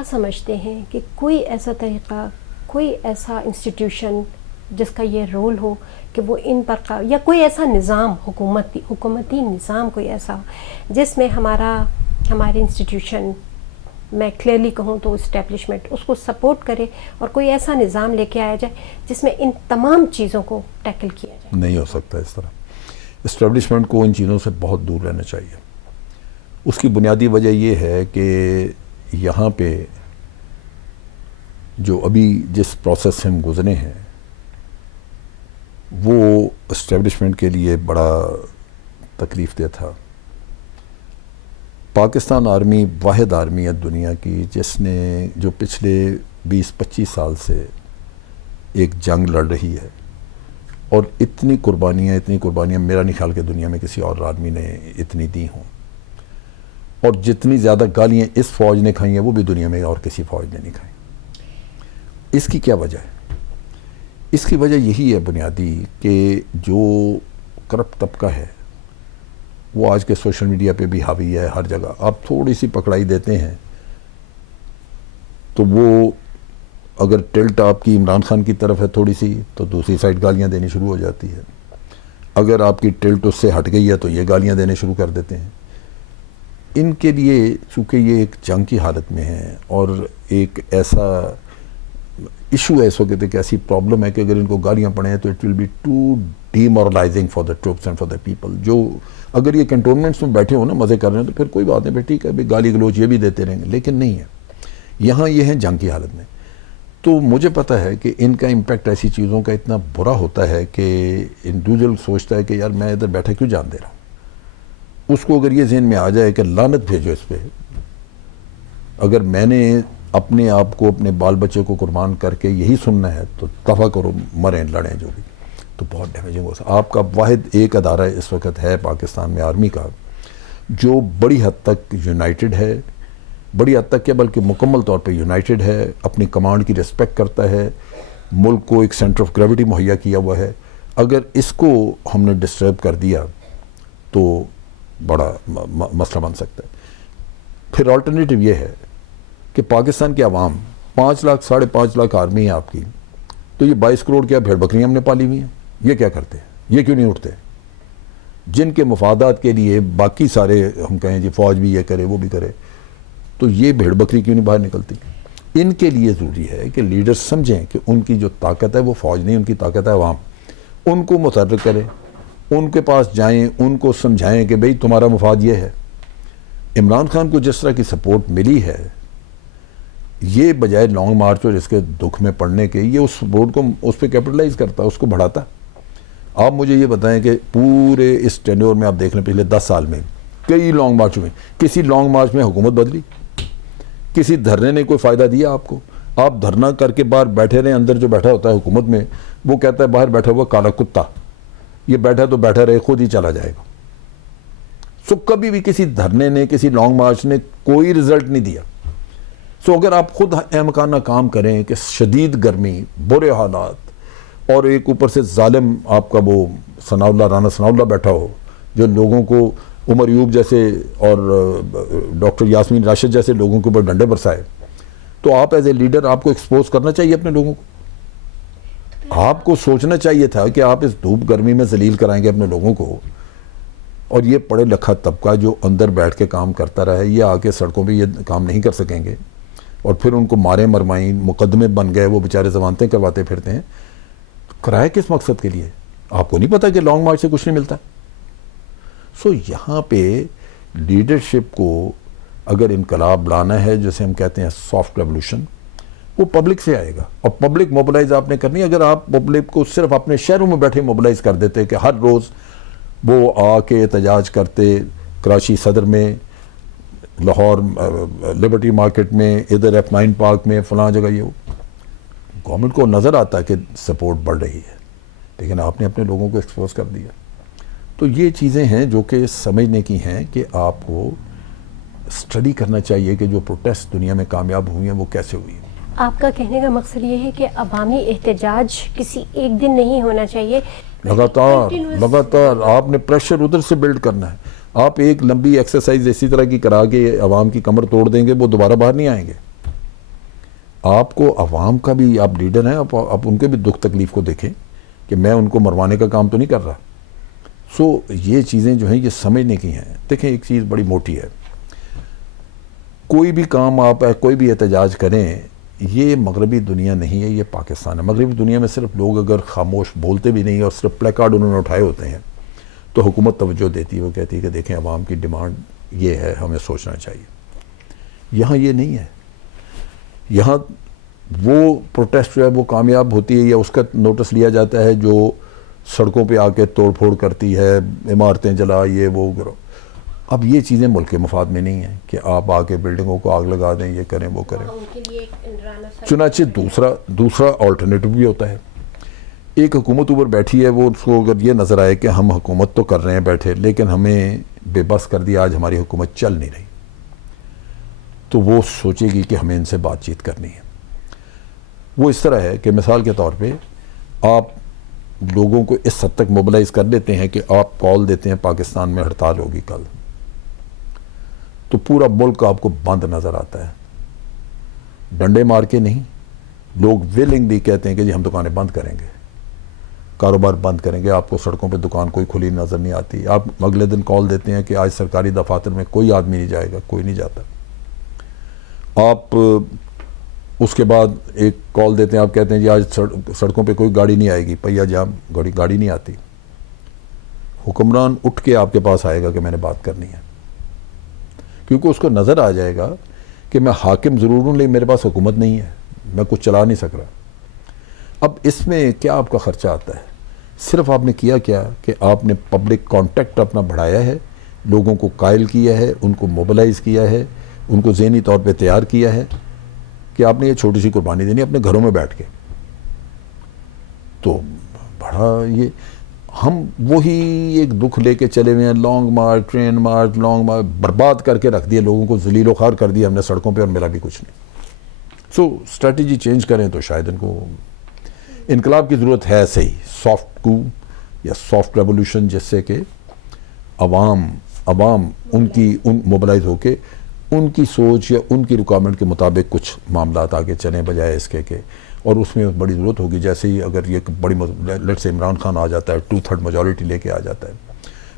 کیا سمجھتے ہیں کہ کوئی ایسا طریقہ، کوئی ایسا انسٹیٹیوشن جس کا یہ رول ہو کہ وہ ان پر یا کوئی ایسا نظام حکومتی نظام کوئی ایسا ہو جس میں ہمارے انسٹیٹیوشن، میں کلیئرلی کہوں تو اسٹیبلشمنٹ اس کو سپورٹ کرے اور کوئی ایسا نظام لے کے آیا جائے جس میں ان تمام چیزوں کو ٹیکل کیا جائے؟ نہیں ہو سکتا اس طرح. اسٹیبلشمنٹ کو ان چیزوں سے بہت دور رہنا چاہیے. اس کی بنیادی وجہ یہ ہے کہ یہاں پہ جو ابھی جس پروسیس سے ہم گزرے ہیں وہ اسٹیبلشمنٹ کے لیے بڑا تکلیف دہ تھا. پاکستان آرمی واحد آرمی ہے دنیا کی جس نے جو پچھلے 20-25 سال سے ایک جنگ لڑ رہی ہے، اور اتنی قربانیاں میرا نہیں خیال کہ دنیا میں کسی اور آرمی نے اتنی دی ہوں، اور جتنی زیادہ گالیاں اس فوج نے کھائی ہیں وہ بھی دنیا میں اور کسی فوج نے نہیں کھائی. اس کی کیا وجہ ہے؟ اس کی وجہ یہی ہے بنیادی کہ جو کرپٹ طبقہ ہے وہ آج کے سوشل میڈیا پہ بھی حاوی ہے. ہر جگہ آپ تھوڑی سی پکڑائی دیتے ہیں تو وہ اگر ٹلٹ آپ کی عمران خان کی طرف ہے تھوڑی سی تو دوسری سائڈ گالیاں دینی شروع ہو جاتی ہے. اگر آپ کی ٹلٹ اس سے ہٹ گئی ہے تو یہ گالیاں دینے شروع کر دیتے ہیں. ان کے لیے چونکہ یہ ایک جنگ کی حالت میں ہے اور ایک ایسا ایشو ہے اس وقت، ایک ایسی پرابلم ہے کہ اگر ان کو گالیاں پڑیں تو it will be too demoralizing for the troops and for the people. جو اگر یہ کنٹونمنٹس میں بیٹھے ہو نا مزے کر رہے ہیں تو پھر کوئی بات نہیں، پھر ٹھیک ہے گالی گلوچ یہ بھی دیتے رہیں گے، لیکن نہیں ہے. یہاں یہ ہیں جنگ کی حالت میں. تو مجھے پتہ ہے کہ ان کا امپیکٹ ایسی چیزوں کا اتنا برا ہوتا ہے کہ انڈیویجول سوچتا ہے کہ یار میں ادھر بیٹھا کیوں جان دے رہا ہوں. اس کو اگر یہ ذہن میں آ جائے کہ لعنت بھیجو اس پہ، اگر میں نے اپنے آپ کو اپنے بال بچے کو قربان کر کے یہی سننا ہے تو دفع کرو، مریں لڑیں جو بھی، تو بہت ڈیمیجنگ ہو سکتا. آپ کا واحد ایک ادارہ اس وقت ہے پاکستان میں آرمی کا جو بڑی حد تک یونائٹڈ ہے، بڑی حد تک کیا بلکہ مکمل طور پہ یونائٹڈ ہے، اپنی کمانڈ کی رسپیکٹ کرتا ہے، ملک کو ایک سینٹر آف گریوٹی مہیا کیا ہوا ہے. اگر اس کو ہم نے ڈسٹرب کر دیا تو بڑا مسئلہ بن سکتا ہے. پھر آلٹرنیٹو یہ ہے کہ پاکستان کے عوام 5 لاکھ 5.5 لاکھ آرمی ہے آپ کی، تو یہ 22 کروڑ کیا بھیڑ بکریاں ہم نے پالی ہوئی ہیں، یہ کیا کرتے ہیں؟ یہ کیوں نہیں اٹھتے؟ جن کے مفادات کے لیے باقی سارے ہم کہیں جی فوج بھی یہ کرے وہ بھی کرے، تو یہ بھیڑ بکری کیوں نہیں باہر نکلتی؟ ان کے لیے ضروری ہے کہ لیڈر سمجھیں کہ ان کی جو طاقت ہے وہ فوج نہیں، ان کی طاقت ہے عوام. ان کو متحرک کریں، ان کے پاس جائیں، ان کو سمجھائیں کہ بھئی تمہارا مفاد یہ ہے. عمران خان کو جس طرح کی سپورٹ ملی ہے، یہ بجائے لانگ مارچ اور اس کے دکھ میں پڑنے کے، یہ اس سپورٹ کو اس پہ کیپٹلائز کرتا، اس کو بڑھاتا. آپ مجھے یہ بتائیں کہ پورے اس ٹینیور میں آپ دیکھ لیں پچھلے 10 سال میں کئی لانگ مارچ ہوئے، کسی لانگ مارچ میں حکومت بدلی؟ کسی دھرنے نے کوئی فائدہ دیا آپ کو؟ آپ دھرنا کر کے باہر بیٹھے رہیں، اندر جو بیٹھا ہوتا ہے حکومت میں وہ کہتا ہے باہر بیٹھا ہوا کالا کتا، یہ بیٹھا تو بیٹھا رہے، خود ہی چلا جائے گا. سو کبھی بھی کسی دھرنے نے، کسی لانگ مارچ نے کوئی رزلٹ نہیں دیا. سو اگر آپ خود احمقانہ کام کریں کہ شدید گرمی، برے حالات، اور ایک اوپر سے ظالم آپ کا وہ رانا ثناء اللہ بیٹھا ہو جو لوگوں کو عمر ایوب جیسے اور ڈاکٹر یاسمین راشد جیسے لوگوں کے اوپر ڈنڈے برسائے، تو آپ ایز اے لیڈر آپ کو ایکسپوز کرنا چاہیے اپنے لوگوں کو. آپ کو سوچنا چاہیے تھا کہ آپ اس دھوپ گرمی میں ذلیل کرائیں گے اپنے لوگوں کو، اور یہ پڑھے لکھا طبقہ جو اندر بیٹھ کے کام کرتا رہا ہے یہ آ کے سڑکوں پہ یہ کام نہیں کر سکیں گے، اور پھر ان کو مارے مرمائیں، مقدمے بن گئے، وہ بیچارے ضمانتیں کرواتے پھرتے ہیں. کرائے کس مقصد کے لیے؟ آپ کو نہیں پتا کہ لانگ مارچ سے کچھ نہیں ملتا. سو یہاں پہ لیڈرشپ کو اگر انقلاب لانا ہے، جسے ہم کہتے ہیں سافٹ ریولوشن، وہ پبلک سے آئے گا، اور پبلک موبلائز آپ نے کرنی ہے. اگر آپ پبلک کو صرف اپنے شہروں میں بیٹھے موبلائز کر دیتے کہ ہر روز وہ آ کے احتجاج کرتے، کراچی صدر میں، لاہور لبرٹی مارکیٹ میں، ادھر F9 پارک میں، فلاں جگہ، یہ گورنمنٹ کو نظر آتا ہے کہ سپورٹ بڑھ رہی ہے، لیکن آپ نے اپنے لوگوں کو ایکسپوز کر دیا. تو یہ چیزیں ہیں جو کہ سمجھنے کی ہیں کہ آپ کو اسٹڈی کرنا چاہیے کہ جو پروٹیسٹ دنیا میں کامیاب ہوئی ہیں وہ کیسے ہوئی ہیں. آپ کا کہنے کا مقصد یہ ہے کہ عوامی احتجاج کسی ایک دن نہیں ہونا چاہیے، لگاتار آپ نے پریشر ادھر سے بلڈ کرنا ہے. آپ ایک لمبی ایکسرسائز اسی طرح کی کرا کے عوام کی کمر توڑ دیں گے، وہ دوبارہ باہر نہیں آئیں گے. آپ کو عوام کا بھی، آپ لیڈر ہیں، آپ ان کے بھی دکھ تکلیف کو دیکھیں کہ میں ان کو مروانے کا کام تو نہیں کر رہا. سو یہ چیزیں جو ہیں یہ سمجھنے کی ہیں. دیکھیں ایک چیز بڑی موٹی ہے، کوئی بھی کام آپ کوئی بھی احتجاج کریں، یہ مغربی دنیا نہیں ہے، یہ پاکستان ہے. مغربی دنیا میں صرف لوگ اگر خاموش بولتے بھی نہیں اور صرف پلے کارڈ انہوں نے اٹھائے ہوتے ہیں تو حکومت توجہ دیتی ہے، وہ کہتی ہے کہ دیکھیں عوام کی ڈیمانڈ یہ ہے، ہمیں سوچنا چاہیے. یہاں یہ نہیں ہے. یہاں وہ پروٹیسٹ جو ہے وہ کامیاب ہوتی ہے یا اس کا نوٹس لیا جاتا ہے جو سڑکوں پہ آ کے توڑ پھوڑ کرتی ہے، عمارتیں جلا، یہ وہ کرو. اب یہ چیزیں ملک کے مفاد میں نہیں ہیں کہ آپ آ کے بلڈنگوں کو آگ لگا دیں، یہ کریں وہ کریں. چنانچہ دوسرا آلٹرنیٹو بھی ہوتا ہے. ایک حکومت اوپر بیٹھی ہے، وہ اس کو اگر یہ نظر آئے کہ ہم حکومت تو کر رہے ہیں بیٹھے لیکن ہمیں بے بس کر دیا، آج ہماری حکومت چل نہیں رہی، تو وہ سوچے گی کہ ہمیں ان سے بات چیت کرنی ہے. وہ اس طرح ہے کہ مثال کے طور پہ آپ لوگوں کو اس حد تک موبلائز کر دیتے ہیں کہ آپ کال دیتے ہیں پاکستان میں ہڑتال ہوگی کل، تو پورا ملک آپ کو بند نظر آتا ہے. ڈنڈے مار کے نہیں، لوگ ویلنگلی کہتے ہیں کہ جی ہم دکانیں بند کریں گے، کاروبار بند کریں گے. آپ کو سڑکوں پہ دکان کوئی کھلی نظر نہیں آتی. آپ اگلے دن کال دیتے ہیں کہ آج سرکاری دفاتر میں کوئی آدمی نہیں جائے گا، کوئی نہیں جاتا. آپ اس کے بعد ایک کال دیتے ہیں، آپ کہتے ہیں جی آج سڑکوں پہ کوئی گاڑی نہیں آئے گی، پہیا جام، گاڑی نہیں آتی. حکمران اٹھ کے آپ کے پاس آئے گا کہ میں نے بات کرنی ہے، کیونکہ اس کو نظر آ جائے گا کہ میں حاکم ضرور ہوں لیکن میرے پاس حکومت نہیں ہے، میں کچھ چلا نہیں سک رہا. اب اس میں کیا آپ کا خرچہ آتا ہے؟ صرف آپ نے کیا کیا کہ آپ نے پبلک کانٹیکٹ اپنا بڑھایا ہے، لوگوں کو قائل کیا ہے، ان کو موبلائز کیا ہے، ان کو ذہنی طور پہ تیار کیا ہے کہ آپ نے یہ چھوٹی سی قربانی دینی اپنے گھروں میں بیٹھ کے. تو بڑا یہ ہم وہی ایک دکھ لے کے چلے ہوئے ہیں، long march, train March, long march, برباد کر کے رکھ دیا لوگوں کو، ذلیل و خوار کر دیا ہم نے سڑکوں پہ اور ملا بھی کچھ نہیں. سو اسٹریٹجی چینج کریں تو شاید ان کو انقلاب کی ضرورت ہے. صحیح سافٹ کو یا سافٹ ریولوشن، جس سے کہ عوام ان موبلائز ہو کے ان کی سوچ یا ان کی ریکوائرمنٹ کے مطابق کچھ معاملات آگے چلیں، بجائے اس کے کہ اور اس میں بڑی ضرورت ہوگی. جیسے ہی اگر یہ بڑی لیٹ سے عمران خان آ جاتا ہے، 2/3 میجورٹی لے کے آ جاتا ہے،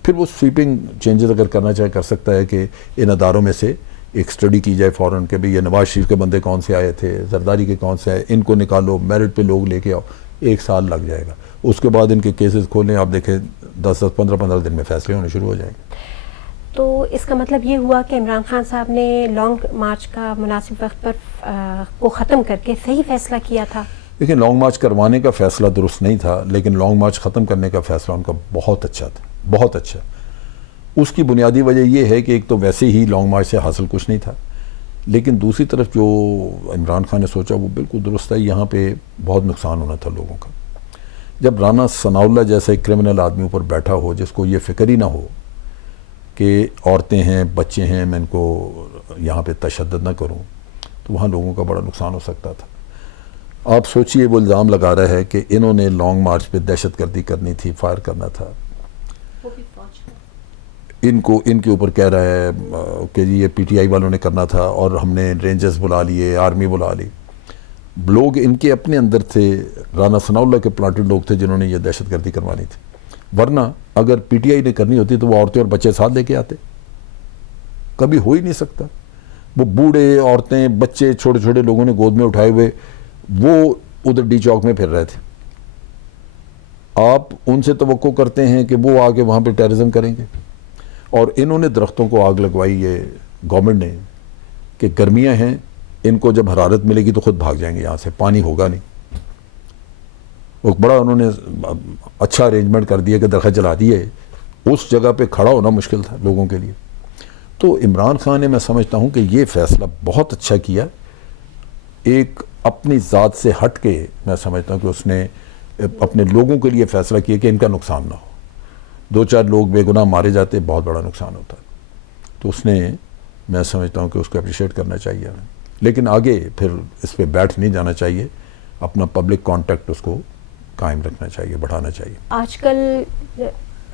پھر وہ سویپنگ چینجز اگر کرنا چاہے کر سکتا ہے کہ ان اداروں میں سے ایک اسٹڈی کی جائے فوراً کہ بھئی یہ نواز شریف کے بندے کون سے آئے تھے، زرداری کے کون سے آئے، ان کو نکالو، میرٹ پہ لوگ لے کے آؤ. 1 سال لگ جائے گا. اس کے بعد ان کے کیسز کھولیں، آپ دیکھیں 15 دن میں فیصلے ہونے شروع ہو جائیں گے. تو اس کا مطلب یہ ہوا کہ عمران خان صاحب نے لانگ مارچ کا مناسب وقت پر کو ختم کر کے صحیح فیصلہ کیا تھا. لیکن لانگ مارچ کروانے کا فیصلہ درست نہیں تھا، لیکن لانگ مارچ ختم کرنے کا فیصلہ ان کا بہت اچھا تھا، بہت اچھا. اس کی بنیادی وجہ یہ ہے کہ ایک تو ویسے ہی لانگ مارچ سے حاصل کچھ نہیں تھا، لیکن دوسری طرف جو عمران خان نے سوچا وہ بالکل درست ہے. یہاں پہ بہت نقصان ہونا تھا لوگوں کا. جب رانا ثناء اللہ جیسا ایک کرمنل آدمی اوپر بیٹھا ہو جس کو یہ فکر ہی نہ ہو کہ عورتیں ہیں، بچے ہیں، میں ان کو یہاں پہ تشدد نہ کروں، تو وہاں لوگوں کا بڑا نقصان ہو سکتا تھا. آپ سوچئے وہ الزام لگا رہا ہے کہ انہوں نے لانگ مارچ پہ دہشت گردی کرنی تھی، فائر کرنا تھا. ان کے اوپر کہہ رہا ہے کہ جی یہ پی ٹی آئی والوں نے کرنا تھا اور ہم نے رینجرز بلا لیے، آرمی بلا لی. لوگ ان کے اپنے اندر تھے، رانا ثناء اللہ کے پلانٹڈ لوگ تھے جنہوں نے یہ دہشت گردی کروانی تھی. ورنہ اگر پی ٹی آئی نے کرنی ہوتی تو وہ عورتیں اور بچے ساتھ لے کے آتے. کبھی ہو ہی نہیں سکتا. وہ بوڑھے، عورتیں، بچے، چھوٹے چھوٹے لوگوں نے گود میں اٹھائے ہوئے وہ ادھر ڈی چوک میں پھر رہے تھے. آپ ان سے توقع کرتے ہیں کہ وہ آگے وہاں پہ ٹیررزم کریں گے. اور انہوں نے درختوں کو آگ لگوائی ہے گورنمنٹ نے کہ گرمیاں ہیں، ان کو جب حرارت ملے گی تو خود بھاگ جائیں گے یہاں سے، پانی ہوگا نہیں. وہ بڑا انہوں نے اچھا ارینجمنٹ کر دیا کہ درخت جلا دیے. اس جگہ پہ کھڑا ہونا مشکل تھا لوگوں کے لیے. تو عمران خان نے، میں سمجھتا ہوں کہ یہ فیصلہ بہت اچھا کیا. ایک اپنی ذات سے ہٹ کے میں سمجھتا ہوں کہ اس نے اپنے لوگوں کے لیے فیصلہ کیا کہ ان کا نقصان نہ ہو. 2-4 لوگ بے گناہ مارے جاتے بہت بڑا نقصان ہوتا ہے. تو اس نے، میں سمجھتا ہوں کہ اس کو اپریشیٹ کرنا چاہیے ہمیں. لیکن آگے پھر اس پہ بیٹھ نہیں جانا چاہیے، اپنا پبلک کانٹیکٹ اس کو قائم رکھنا چاہیے، بڑھانا چاہیے. آج کل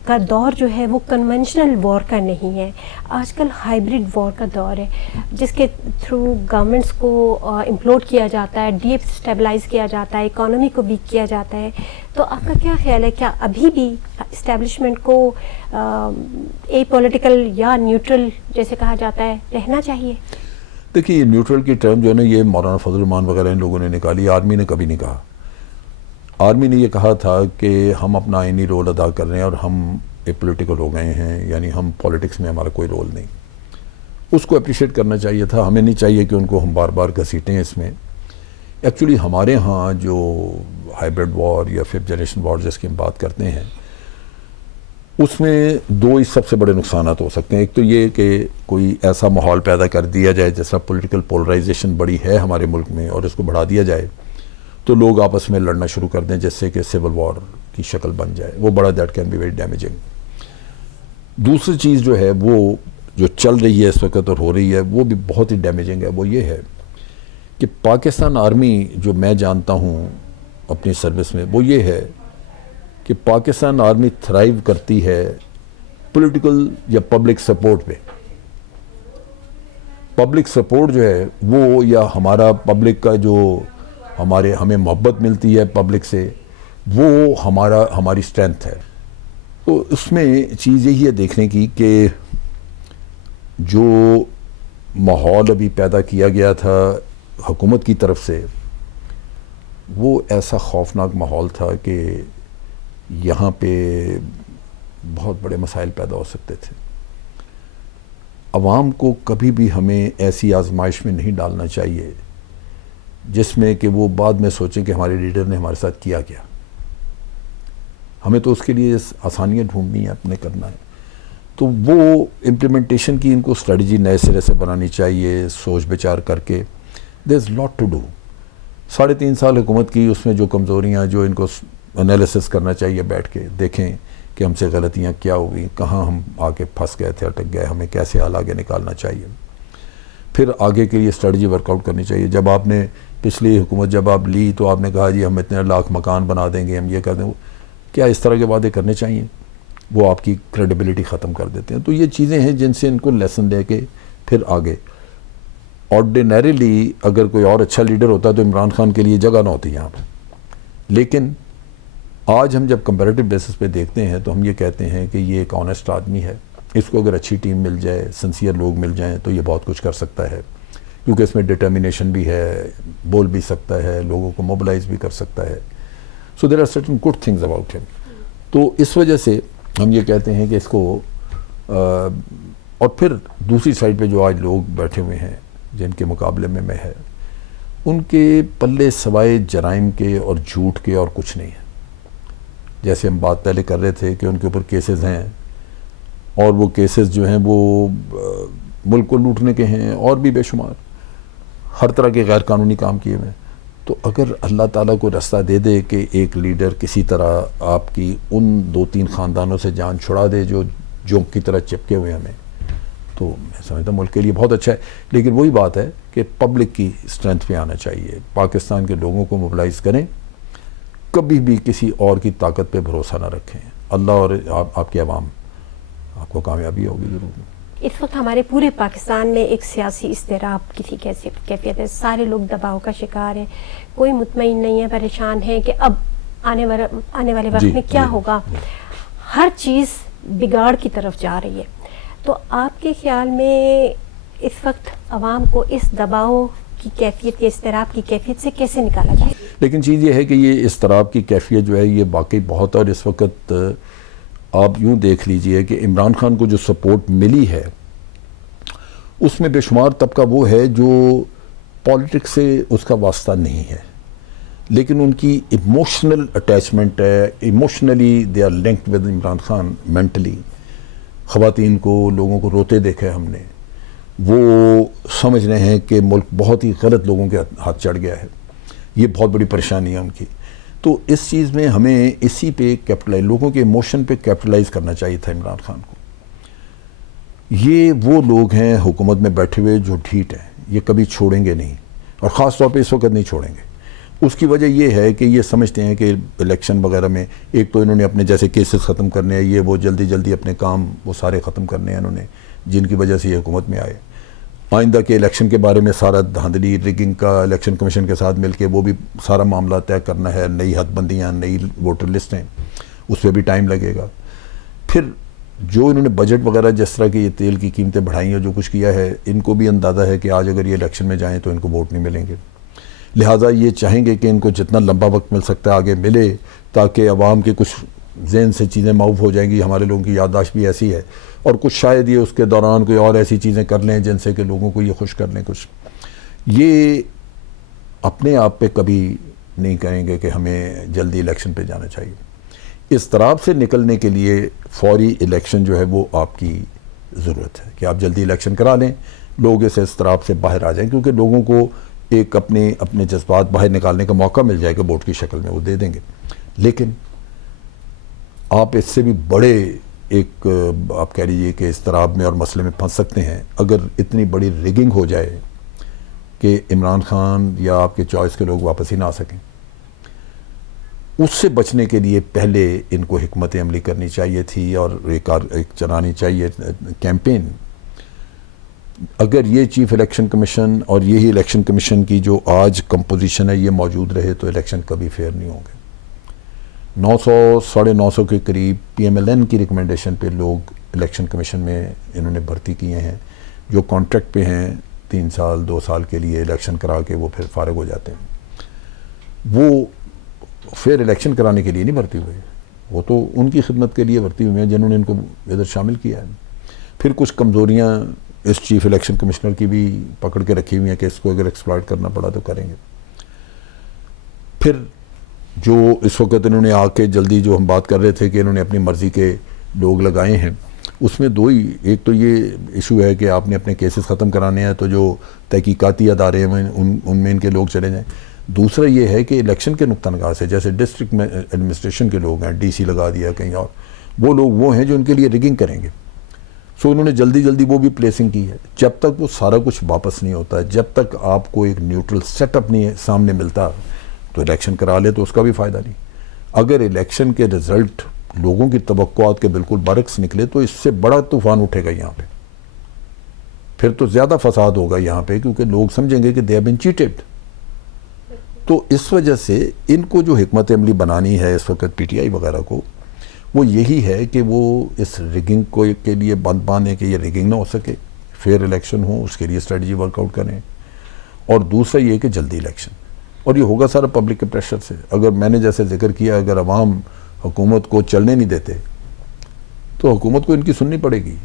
کا دور جو ہے وہ کنونشنل وار کا نہیں ہے، آج کل ہائبرڈ وار کا دور ہے، جس کے تھرو گورنمنٹس کو امپلوڈ کیا جاتا ہے، ڈی اسٹیبلائز کیا جاتا ہے، اکانومی کو ویک کیا جاتا ہے. تو آپ کا کیا خیال ہے، کیا ابھی بھی اسٹیبلشمنٹ کو اے پولیٹیکل یا نیوٹرل جیسے کہا جاتا ہے رہنا چاہیے؟ دیکھیے نیوٹرل کی ٹرم جو ہے نا یہ مولانا فضل الرحمان وغیرہ ان لوگوں نے نکالی، آرمی نے کبھی نہیں کہا. آرمی نے یہ کہا تھا کہ ہم اپنا آئینی رول ادا کر رہے ہیں اور ہم اے پولیٹیکل ہو گئے ہیں، یعنی ہم پولیٹکس میں ہمارا کوئی رول نہیں. اس کو اپریشیٹ کرنا چاہیے تھا، ہمیں نہیں چاہیے کہ ان کو ہم بار بار گھسیٹیں اس میں. ایکچولی ہمارے ہاں جو ہائبرڈ وار یا ففتھ جنریشن وار جس کی ہم بات کرتے ہیں، اس میں دو ہی سب سے بڑے نقصانات ہو سکتے ہیں. ایک تو یہ کہ کوئی ایسا ماحول پیدا کر دیا جائے جیسا پولیٹیکل پولرائزیشن بڑی ہے ہمارے ملک میں، اور اس کو بڑھا دیا جائے تو لوگ آپس میں لڑنا شروع کر دیں جس سے کہ سول وار کی شکل بن جائے. وہ بڑا that can be very damaging. دوسری چیز جو ہے وہ جو چل رہی ہے اس وقت اور ہو رہی ہے وہ بھی بہت ہی ڈیمیجنگ ہے. وہ یہ ہے کہ پاکستان آرمی جو میں جانتا ہوں اپنی سروس میں، وہ یہ ہے کہ پاکستان آرمی تھرائیو کرتی ہے پولیٹیکل یا پبلک سپورٹ پہ. پبلک سپورٹ جو ہے وہ، یا ہمارا پبلک کا جو ہمیں محبت ملتی ہے پبلک سے، وہ ہماری اسٹرینتھ ہے. تو اس میں چیز یہی ہے دیکھنے کی کہ جو ماحول ابھی پیدا کیا گیا تھا حکومت کی طرف سے، وہ ایسا خوفناک ماحول تھا کہ یہاں پہ بہت بڑے مسائل پیدا ہو سکتے تھے. عوام کو کبھی بھی ہمیں ایسی آزمائش میں نہیں ڈالنا چاہیے جس میں کہ وہ بعد میں سوچیں کہ ہمارے لیڈر نے ہمارے ساتھ کیا کیا. ہمیں تو اس کے لیے آسانیاں ڈھونڈنی ہے، اپنے کرنا ہے. تو وہ امپلیمنٹیشن کی ان کو اسٹریٹجی نئے سرے سے بنانی چاہیے، سوچ بچار کر کے. دیر از لاٹ ٹو ڈو. 3.5 سال حکومت کی، اس میں جو کمزوریاں جو ان کو انالیسس کرنا چاہیے، بیٹھ کے دیکھیں کہ ہم سے غلطیاں کیا ہوئی، کہاں ہم آگے پھنس گئے تھے، اٹک گئے، ہمیں کیسے آگے نکالنا چاہیے. پھر آگے کے لیے اسٹریٹجی ورک آؤٹ کرنی چاہیے. جب آپ نے پچھلی حکومت جب آپ لی تو آپ نے کہا جی ہم اتنے لاکھ مکان بنا دیں گے، ہم یہ کر دیں گے. کیا اس طرح کے وعدے کرنے چاہیے؟ وہ آپ کی کریڈیبلٹی ختم کر دیتے ہیں. تو یہ چیزیں ہیں جن سے ان کو لیسن دے کے پھر آگے. آرڈینریلی اگر کوئی اور اچھا لیڈر ہوتا تو عمران خان کے لیے جگہ نہ ہوتی یہاں پہ. لیکن آج ہم جب کمپیریٹیو بیسس پہ دیکھتے ہیں تو ہم یہ کہتے ہیں کہ یہ ایک آنیسٹ آدمی ہے. اس کو اگر اچھی ٹیم مل جائے، سنسیئر لوگ مل جائیں تو یہ بہت کچھ کر سکتا ہے، کیونکہ اس میں ڈٹرمینیشن بھی ہے، بول بھی سکتا ہے، لوگوں کو موبلائز بھی کر سکتا ہے. So there are certain good things about ہم. تو اس وجہ سے ہم یہ کہتے ہیں کہ اس کو اور پھر دوسری سائڈ پہ جو آج لوگ بیٹھے ہوئے ہیں جن کے مقابلے میں ہے، ان کے پلے سوائے جرائم کے اور جھوٹ کے اور کچھ نہیں ہے. جیسے ہم بات پہلے کر رہے تھے کہ ان کے اوپر کیسز ہیں، اور وہ کیسز جو ہیں وہ ملک کو لوٹنے کے ہیں، اور بھی بے شمار ہر طرح کے غیر قانونی کام کیے ہوئے. تو اگر اللہ تعالیٰ کو راستہ دے دے کہ ایک لیڈر کسی طرح آپ کی ان 2-3 خاندانوں سے جان چھڑا دے جو جونک کی طرح چپکے ہوئے ہمیں، تو میں سمجھتا ہوں ملک کے لیے بہت اچھا ہے. لیکن وہی بات ہے کہ پبلک کی اسٹرینتھ پہ آنا چاہیے. پاکستان کے لوگوں کو موبلائز کریں، کبھی بھی کسی اور کی طاقت پہ بھروسہ نہ رکھیں. اللہ اور آپ کے عوام آپ کو کامیابی ہوگی ضرور. اس وقت ہمارے پورے پاکستان میں ایک سیاسی اضطراب کی کیفیت ہے. سارے لوگ دباؤ کا شکار ہیں، کوئی مطمئن نہیں ہے، پریشان ہے کہ اب آنے والے وقت میں کیا ہوگا. ہر چیز بگاڑ کی طرف جا رہی ہے. تو آپ کے خیال میں اس وقت عوام کو اس دباؤ کی کیفیت یا اضطراب کی کیفیت سے کیسے نکالا جائے؟ لیکن چیز یہ ہے کہ یہ اضطراب کی کیفیت جو ہے یہ واقعی بہت ہے. اور اس وقت آپ یوں دیکھ لیجئے کہ عمران خان کو جو سپورٹ ملی ہے اس میں بے شمار طبقہ وہ ہے جو پالیٹکس سے اس کا واسطہ نہیں ہے، لیکن ان کی ایموشنل اٹیچمنٹ ہے. Emotionally they are linked with Imran Khan mentally. خواتین کو، لوگوں کو روتے دیکھا ہے ہم نے. وہ سمجھ رہے ہیں کہ ملک بہت ہی غلط لوگوں کے ہاتھ چڑھ گیا ہے. یہ بہت بڑی پریشانی ہے ان کی. تو اس چیز میں ہمیں اسی پہ کیپٹلائز، لوگوں کے ایموشن پہ کیپٹلائز کرنا چاہیے تھا عمران خان کو. یہ وہ لوگ ہیں حکومت میں بیٹھے ہوئے جو ڈھیٹ ہیں، یہ کبھی چھوڑیں گے نہیں، اور خاص طور پہ اس وقت نہیں چھوڑیں گے. اس کی وجہ یہ ہے کہ یہ سمجھتے ہیں کہ الیکشن وغیرہ میں ایک تو انہوں نے اپنے جیسے کیسز ختم کرنے ہیں، یہ وہ جلدی جلدی اپنے کام وہ سارے ختم کرنے ہیں انہوں نے، جن کی وجہ سے یہ حکومت میں آئے. آئندہ کے الیکشن کے بارے میں سارا دھاندلی ریگنگ کا الیکشن کمیشن کے ساتھ مل کے وہ بھی سارا معاملہ طے کرنا ہے، نئی حد بندیاں، نئی ووٹر لسٹیں، اس پہ بھی ٹائم لگے گا. پھر جو انہوں نے بجٹ وغیرہ جس طرح کی یہ تیل کی قیمتیں بڑھائی ہیں، جو کچھ کیا ہے، ان کو بھی اندازہ ہے کہ آج اگر یہ الیکشن میں جائیں تو ان کو ووٹ نہیں ملیں گے. لہٰذا یہ چاہیں گے کہ ان کو جتنا لمبا وقت مل سکتا ہے آگے ملے، تاکہ عوام کے کچھ ذہن سے چیزیں معاف ہو جائیں گی. ہمارے لوگوں کی یادداشت بھی ایسی ہے، اور کچھ شاید یہ اس کے دوران کوئی اور ایسی چیزیں کر لیں جن سے کہ لوگوں کو یہ خوش کر لیں. کچھ یہ اپنے آپ پہ کبھی نہیں کریں گے کہ ہمیں جلدی الیکشن پہ جانا چاہیے. اضطراب سے نکلنے کے لیے فوری الیکشن جو ہے وہ آپ کی ضرورت ہے کہ آپ جلدی الیکشن کرا لیں، لوگ اس اضطراب سے باہر آ جائیں، کیونکہ لوگوں کو ایک اپنے جذبات باہر نکالنے کا موقع مل جائے گا ووٹ کی شکل میں، وہ دے دیں گے. لیکن آپ اس سے بھی بڑے ایک آپ کہہ لیجیے کہ اضطراب میں اور مسئلے میں پھنس سکتے ہیں اگر اتنی بڑی ریگنگ ہو جائے کہ عمران خان یا آپ کے چوائس کے لوگ واپس ہی نہ آ سکیں. اس سے بچنے کے لیے پہلے ان کو حکمت عملی کرنی چاہیے تھی اور ایک چلانی چاہیے کیمپین. اگر یہ چیف الیکشن کمیشن اور یہی الیکشن کمیشن کی جو آج کمپوزیشن ہے یہ موجود رہے تو الیکشن کبھی فیئر نہیں ہوں گے. 900-950 کے قریب PMLN کی ریکمنڈیشن پہ لوگ الیکشن کمیشن میں انہوں نے بھرتی کیے ہیں، جو کانٹریکٹ پہ ہیں 3 سال 2 سال کے لیے الیکشن کرا کے وہ پھر فارغ ہو جاتے ہیں. وہ فیئر الیکشن کرانے کے لیے نہیں بھرتی ہوئے، وہ تو ان کی خدمت کے لیے بھرتی ہوئے ہیں جنہوں نے ان کو ادھر شامل کیا ہے. پھر کچھ کمزوریاں اس چیف الیکشن کمشنر کی بھی پکڑ کے رکھی ہوئی ہیں کہ اس کو اگر ایکسپلائٹ کرنا پڑا تو کریں گے. پھر جو اس وقت انہوں نے آ کے جلدی جو ہم بات کر رہے تھے کہ انہوں نے اپنی مرضی کے لوگ لگائے ہیں، اس میں 2 ہی، ایک تو یہ ایشو ہے کہ آپ نے اپنے کیسز ختم کرانے ہیں تو جو تحقیقاتی ادارے ہیں ان میں ان کے لوگ چلے جائیں. دوسرا یہ ہے کہ الیکشن کے نقطہ نگاہ سے جیسے ڈسٹرکٹ میں ایڈمنسٹریشن کے لوگ ہیں، DC لگا دیا کہیں اور، وہ لوگ وہ ہیں جو ان کے لیے ریگنگ کریں گے. سو انہوں نے جلدی وہ بھی پلیسنگ کی ہے. جب تک وہ سارا کچھ واپس نہیں ہوتا ہے، جب تک آپ کو ایک نیوٹرل سیٹ اپ نہیں سامنے ملتا تو الیکشن کرا لے تو اس کا بھی فائدہ نہیں. اگر الیکشن کے رزلٹ لوگوں کی توقعات کے بالکل برعکس نکلے تو اس سے بڑا طوفان اٹھے گا یہاں پہ، پھر تو زیادہ فساد ہوگا یہاں پہ، کیونکہ لوگ سمجھیں گے کہ دے ہیو بین چیٹڈ. تو اس وجہ سے ان کو جو حکمت عملی بنانی ہے اس وقت PTI وغیرہ کو، وہ یہی ہے کہ وہ اس ریگنگ کو کے لیے بند باندھیں کہ یہ ریگنگ نہ ہو سکے، فیئر الیکشن ہو، اس کے لیے اسٹریٹجی ورک آؤٹ کریں. اور دوسرا یہ کہ جلدی الیکشن، اور یہ ہوگا سارا پبلک کے پریشر سے. اگر میں نے جیسے ذکر کیا اگر عوام حکومت کو چلنے نہیں دیتے تو حکومت کو ان کی سننی پڑے گی.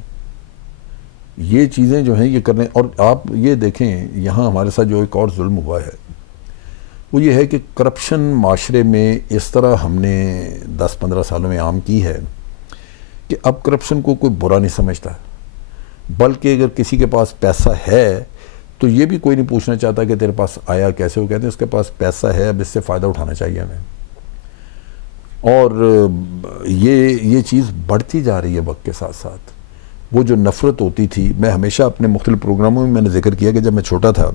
یہ چیزیں جو ہیں یہ کرنے، اور آپ یہ دیکھیں یہاں ہمارے ساتھ جو ایک اور ظلم ہوا ہے وہ یہ ہے کہ کرپشن معاشرے میں اس طرح ہم نے 10-15 سالوں میں عام کی ہے کہ اب کرپشن کو کوئی برا نہیں سمجھتا، بلکہ اگر کسی کے پاس پیسہ ہے تو یہ بھی کوئی نہیں پوچھنا چاہتا کہ تیرے پاس آیا کیسے. وہ کہتے ہیں اس کے پاس پیسہ ہے، اب اس سے فائدہ اٹھانا چاہیے ہمیں. اور یہ چیز بڑھتی جا رہی ہے وقت کے ساتھ ساتھ. وہ جو نفرت ہوتی تھی، میں ہمیشہ اپنے مختلف پروگراموں میں نے ذکر کیا کہ جب میں چھوٹا تھا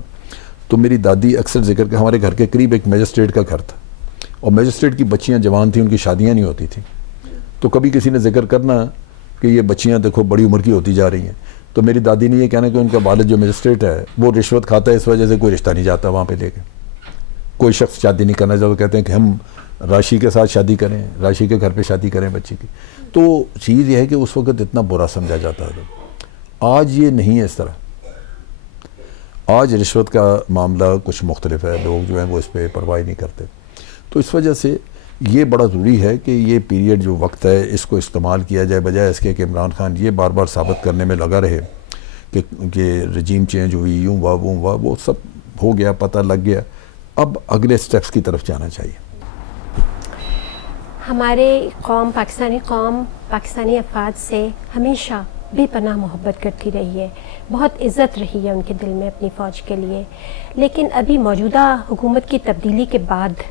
تو میری دادی اکثر ذکر کہ ہمارے گھر کے قریب ایک میجسٹریٹ کا گھر تھا، اور میجسٹریٹ کی بچیاں جوان تھیں، ان کی شادیاں نہیں ہوتی تھیں. تو کبھی کسی نے ذکر کرنا کہ یہ بچیاں دیکھو بڑی عمر کی ہوتی جا رہی ہیں، تو میری دادی نے یہ کہنا کہ ان کا والد جو میجسٹریٹ ہے وہ رشوت کھاتا ہے، اس وجہ سے کوئی رشتہ نہیں جاتا وہاں پہ لے کے. کوئی شخص شادی نہیں کرنا چاہتا، کہتے ہیں کہ ہم راشی کے ساتھ شادی کریں، راشی کے گھر پہ شادی کریں بچی کی. تو چیز یہ ہے کہ اس وقت اتنا برا سمجھا جاتا ہے. آج یہ نہیں ہے اس طرح. آج رشوت کا معاملہ کچھ مختلف ہے، لوگ جو ہیں وہ اس پہ پرواہ نہیں کرتے. تو اس وجہ سے یہ بڑا ضروری ہے کہ یہ پیریڈ جو وقت ہے اس کو استعمال کیا جائے، بجائے اس کے کہ عمران خان یہ بار بار ثابت کرنے میں لگا رہے کہ رجیم چینج ہوئی، یوں ہوا وہ ہوا، وہ سب ہو گیا، پتہ لگ گیا. اب اگلے سٹیپس کی طرف جانا چاہیے. ہمارے پاکستانی افراد سے ہمیشہ بے پناہ محبت کرتی رہی ہے، بہت عزت رہی ہے ان کے دل میں اپنی فوج کے لیے. لیکن ابھی موجودہ حکومت کی تبدیلی کے بعد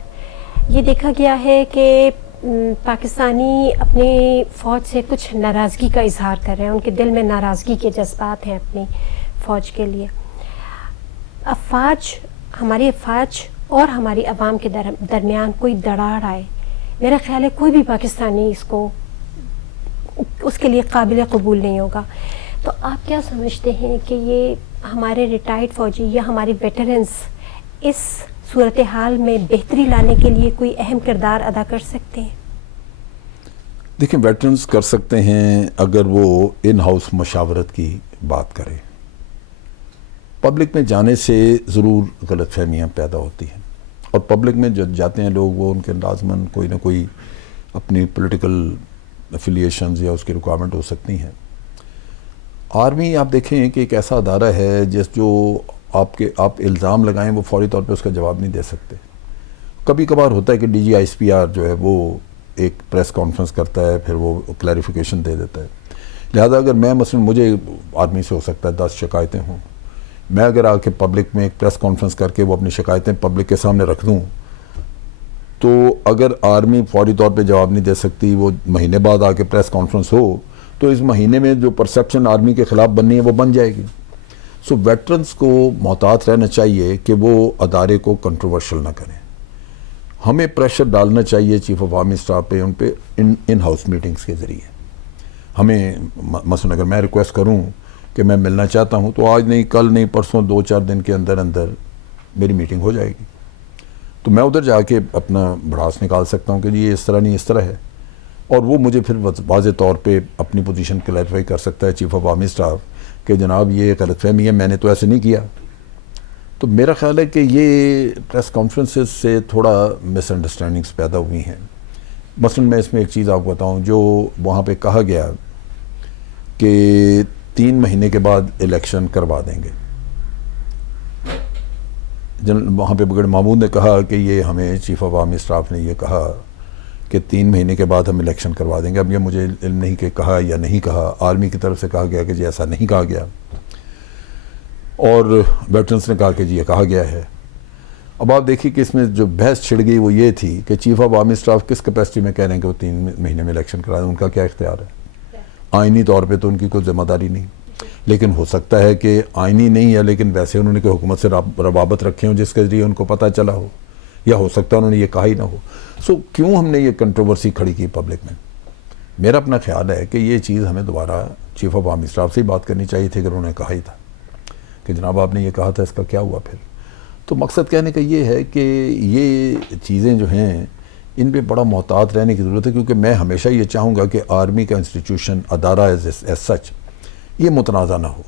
یہ دیکھا گیا ہے کہ پاکستانی اپنی فوج سے کچھ ناراضگی کا اظہار کر رہے ہیں، ان کے دل میں ناراضگی کے جذبات ہیں اپنی فوج کے لیے. ہماری افواج اور ہماری عوام کے درمیان کوئی دراڑ آئے، میرا خیال ہے کوئی بھی پاکستانی اس کے لیے قابل قبول نہیں ہوگا. تو آپ کیا سمجھتے ہیں کہ یہ ہمارے ریٹائرڈ فوجی یا ہماری ویٹرنز اس صورتحال میں بہتری لانے کے لیے کوئی اہم کردار ادا کر سکتے ہیں؟ دیکھیں، ویٹرنز کر سکتے ہیں اگر وہ ان ہاؤس مشاورت کی بات کریں. پبلک میں جانے سے ضرور غلط فہمیاں پیدا ہوتی ہیں، اور پبلک میں جو جاتے ہیں لوگ، وہ ان کے لازماً کوئی نہ کوئی اپنی پولیٹیکل افیلیشنز یا اس کی ریکوائرمنٹ ہو سکتی ہیں. آرمی آپ دیکھیں کہ ایک ایسا ادارہ ہے جو آپ الزام لگائیں وہ فوری طور پہ اس کا جواب نہیں دے سکتے. کبھی کبھار ہوتا ہے کہ D G I S P R جو ہے وہ ایک پریس کانفرنس کرتا ہے، پھر وہ کلیریفیکیشن دے دیتا ہے. لہذا اگر میں مثلا مجھے آرمی سے ہو سکتا ہے 10 شکایتیں ہوں، میں اگر آ کے پبلک میں ایک پریس کانفرنس کر کے وہ اپنی شکایتیں پبلک کے سامنے رکھ دوں، تو اگر آرمی فوری طور پہ جواب نہیں دے سکتی، وہ مہینے بعد آ کے پریس کانفرنس ہو، تو اس مہینے میں جو پرسیپشن آرمی کے خلاف بننی ہے وہ بن جائے گی. سو ویٹرنز کو محتاط رہنا چاہیے کہ وہ ادارے کو کنٹروورشل نہ کریں. ہمیں پریشر ڈالنا چاہیے چیف آف آرمی اسٹاف پہ، ان پہ ان ہاؤس میٹنگز کے ذریعے. ہمیں مثلا اگر میں ریکویسٹ کروں کہ میں ملنا چاہتا ہوں، تو آج نہیں، کل نہیں، پرسوں 2-4 دن کے اندر میری میٹنگ ہو جائے گی. تو میں ادھر جا کے اپنا بڑھاس نکال سکتا ہوں کہ جی یہ اس طرح نہیں، اس طرح ہے، اور وہ مجھے پھر واضح طور پہ اپنی پوزیشن کلیریفائی کر سکتا ہے چیف آف آرمی اسٹاف کہ جناب یہ غلط فہمی ہے، میں نے تو ایسے نہیں کیا. تو میرا خیال ہے کہ یہ پریس کانفرنسز سے تھوڑا مس انڈرسٹینڈنگز پیدا ہوئی ہیں. مثلا میں اس میں ایک چیز آپ کو بتاؤں، جو وہاں پہ کہا گیا کہ 3 مہینے کے بعد الیکشن کروا دیں گے. وہاں پہ بگڑ محمود نے کہا کہ یہ ہمیں چیف آف آرمی اسٹاف نے یہ کہا کہ 3 مہینے کے بعد ہم الیکشن کروا دیں گے. اب یہ مجھے علم نہیں کہ کہا یا نہیں کہا. آرمی کی طرف سے کہا گیا کہ جی ایسا نہیں کہا گیا، اور ویٹرنس نے کہا کہ جی یہ کہا گیا ہے. اب آپ دیکھیے کہ اس میں جو بحث چھڑ گئی وہ یہ تھی کہ چیف آف آرمی اسٹاف کس کیپیسٹی میں کہہ رہے ہیں کہ وہ 3 مہینے میں الیکشن کرا دیں. ان کا کیا اختیار ہے؟ آئینی طور پہ تو ان کی کوئی ذمہ داری نہیں، لیکن ہو سکتا ہے کہ آئینی نہیں ہے، لیکن ویسے انہوں نے کہ حکومت سے روابط رکھے ہوں جس کے ذریعے ان کو پتہ چلا ہو، یا ہو سکتا ہے انہوں نے یہ کہا ہی نہ ہو. سو کیوں ہم نے یہ کنٹروورسی کھڑی کی پبلک میں؟ میرا اپنا خیال ہے کہ یہ چیز ہمیں دوبارہ چیف آف آرمی اسٹاف سے ہی بات کرنی چاہیے تھی، اگر انہوں نے کہا ہی تھا کہ جناب آپ نے یہ کہا تھا، اس کا کیا ہوا پھر. تو مقصد کہنے کا یہ ہے کہ یہ چیزیں جو ہیں ان پہ بڑا محتاط رہنے کی ضرورت ہے، کیونکہ میں ہمیشہ یہ چاہوں گا کہ آرمی کا انسٹیٹیوشن، ادارہ ایز سچ، یہ متنازع نہ ہو.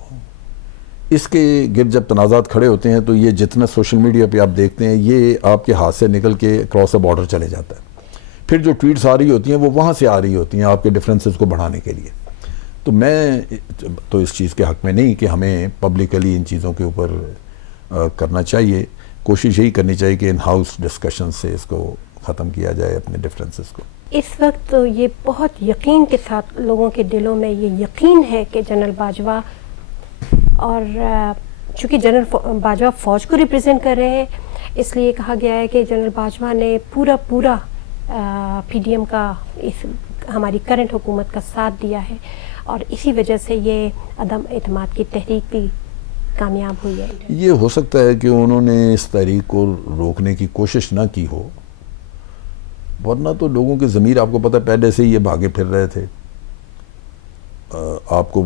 اس کے گرد جب تنازعات کھڑے ہوتے ہیں تو یہ جتنا سوشل میڈیا پہ آپ دیکھتے ہیں، یہ آپ کے ہاتھ سے نکل کے کراس دا بارڈر چلے جاتا ہے. پھر جو ٹویٹس آ رہی ہوتی ہیں وہ وہاں سے آ رہی ہوتی ہیں آپ کے ڈفرینسز کو بڑھانے کے لیے. تو میں تو اس چیز کے حق میں نہیں کہ ہمیں پبلکلی ان چیزوں کے اوپر کرنا چاہیے. کوشش یہی کرنی چاہیے کہ ان ہاؤس ڈسکشن سے اس کو ختم کیا جائے، اپنے ڈفرینسز کو. اس وقت یہ بہت یقین کے ساتھ لوگوں کے دلوں میں یہ یقین ہے کہ جنرل باجوہ، اور چونکہ جنرل باجوہ فوج کو ریپرزینٹ کر رہے ہیں، اس لیے کہا گیا ہے کہ جنرل باجوہ نے پورا پی ڈی ایم کا، ہماری کرنٹ حکومت کا ساتھ دیا ہے، اور اسی وجہ سے یہ عدم اعتماد کی تحریک بھی کامیاب ہوئی ہے. یہ ہو سکتا ہے کہ انہوں نے اس تحریک کو روکنے کی کوشش نہ کی ہو، ورنہ تو لوگوں کے ضمیر آپ کو پتہ پہلے سے ہی یہ بھاگے پھر رہے تھے. آپ کو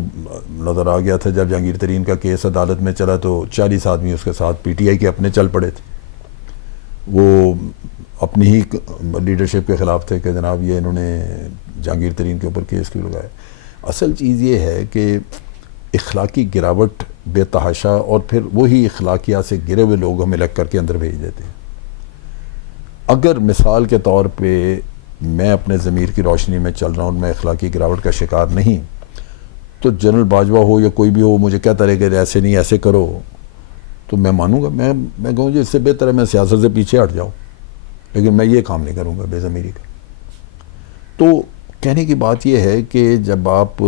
نظر آ گیا تھا جب جہانگیر ترین کا کیس عدالت میں چلا تو 40 آدمی اس کے ساتھ پی ٹی آئی کے اپنے چل پڑے تھے. وہ اپنی ہی لیڈرشپ کے خلاف تھے کہ جناب یہ انہوں نے جہانگیر ترین کے اوپر کیس کیوں لگایا. اصل چیز یہ ہے کہ اخلاقی گراوٹ بے تحاشا، اور پھر وہی اخلاقیات سے گرے ہوئے لوگ ہمیں لگ کر کے اندر بھیج دیتے ہیں. اگر مثال کے طور پہ میں اپنے ضمیر کی روشنی میں چل رہا ہوں، میں اخلاقی گراوٹ کا شکار نہیں، تو جنرل باجوہ ہو یا کوئی بھی ہو مجھے کہتا رہے کہ ایسے نہیں، ایسے کرو، تو میں مانوں گا. میں کہوں جی اس سے بہتر ہے میں سیاست سے پیچھے ہٹ جاؤں، لیکن میں یہ کام نہیں کروں گا بے ضمیری کا. تو کہنے کی بات یہ ہے کہ جب آپ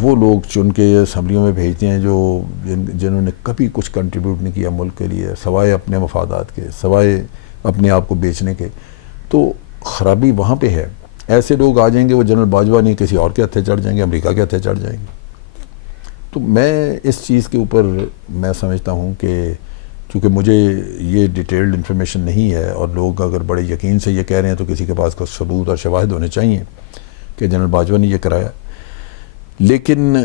وہ لوگ چن کے اسمبلیوں میں بھیجتے ہیں جنہوں نے کبھی کچھ کنٹریبیوٹ نہیں کیا ملک کے لیے سوائے اپنے مفادات کے، سوائے اپنے آپ کو بیچنے کے، تو خرابی وہاں پہ ہے. ایسے لوگ آ جائیں گے، وہ جنرل باجوہ نہیں کسی اور کے ہتھے چڑھ جائیں گے، امریکہ کے ہتھے چڑھ جائیں گے. تو میں اس چیز کے اوپر میں سمجھتا ہوں کہ چونکہ مجھے یہ ڈیٹیلڈ انفارمیشن نہیں ہے اور لوگ اگر بڑے یقین سے یہ کہہ رہے ہیں تو کسی کے پاس کوئی ثبوت اور شواہد ہونے چاہیے کہ جنرل باجوہ نے یہ کرایا. لیکن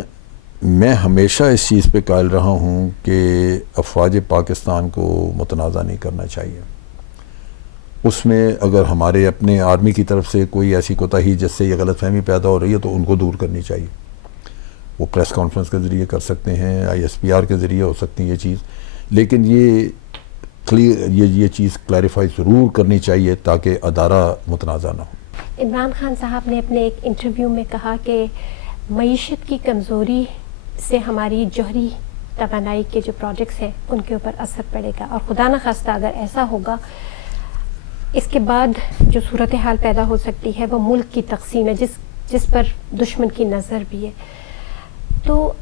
میں ہمیشہ اس چیز پہ قائل رہا ہوں کہ افواج پاکستان کو متنازع نہیں کرنا چاہیے. اس میں اگر ہمارے اپنے آرمی کی طرف سے کوئی ایسی کوتاہی جس سے یہ غلط فہمی پیدا ہو رہی ہے تو ان کو دور کرنی چاہیے. وہ پریس کانفرنس کے ذریعے کر سکتے ہیں, ISPR کے ذریعے ہو سکتی ہے یہ چیز, لیکن یہ چیز کلیریفائی ضرور کرنی چاہیے تاکہ ادارہ متنازع نہ ہو. عمران خان صاحب نے اپنے ایک انٹرویو میں کہا کہ معیشت کی کمزوری سے ہماری جوہری توانائی کے جو پروجیکٹس ہیں ان کے اوپر اثر پڑے گا, اور خدا نخواستہ اگر ایسا ہوگا اس کے بعد جو صورتحال پیدا ہو سکتی ہے وہ ملک کی تقسیم ہے جس پر دشمن کی نظر بھی ہے. تو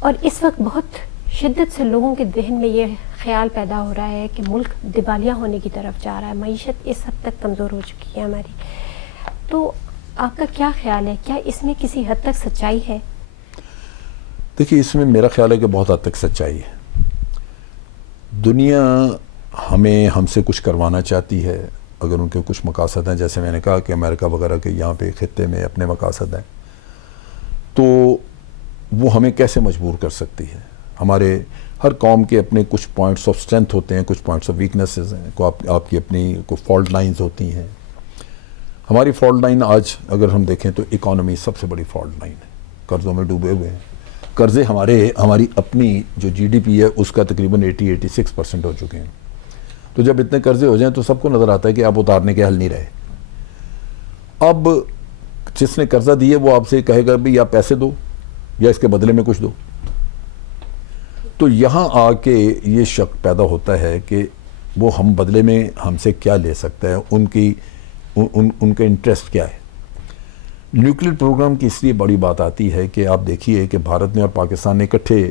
اور اس وقت بہت شدت سے لوگوں کے ذہن میں یہ خیال پیدا ہو رہا ہے کہ ملک دیوالیہ ہونے کی طرف جا رہا ہے, معیشت اس حد تک کمزور ہو چکی ہے ہماری. تو آپ کا کیا خیال ہے, کیا اس میں کسی حد تک سچائی ہے؟ دیکھیے, اس میں میرا خیال ہے کہ بہت حد تک سچائی ہے. دنیا ہم سے کچھ کروانا چاہتی ہے اگر ان کے کچھ مقاصد ہیں, جیسے میں نے کہا کہ امریکہ وغیرہ کے یہاں پہ خطے میں اپنے مقاصد ہیں, تو وہ ہمیں کیسے مجبور کر سکتی ہے. ہمارے ہر قوم کے اپنے کچھ پوائنٹس آف اسٹرینتھ ہوتے ہیں, کچھ پوائنٹس آف ویکنیسز ہیں, آپ کی اپنی کوئی فالٹ لائنز ہوتی ہیں. ہماری فالٹ لائن آج اگر ہم دیکھیں تو اکانومی سب سے بڑی فالٹ لائن ہے, قرضوں میں ڈوبے ہوئے ہیں. قرضے ہماری اپنی جو GDP ہے اس کا تقریباً 80-86% ہو چکے ہیں. تو جب اتنے قرضے ہو جائیں تو سب کو نظر آتا ہے کہ آپ اتارنے کے حل نہیں رہے. اب جس نے قرضہ دیے وہ آپ سے کہے گا بھی یا پیسے دو یا اس کے بدلے میں کچھ دو. تو یہاں آ کے یہ شک پیدا ہوتا ہے کہ وہ ہم بدلے میں ہم سے کیا لے سکتا ہے, ان کا انٹرسٹ کیا ہے. نیوکلیر پروگرام کی اس لیے بڑی بات آتی ہے کہ آپ دیکھیے کہ بھارت نے اور پاکستان نے اکٹھے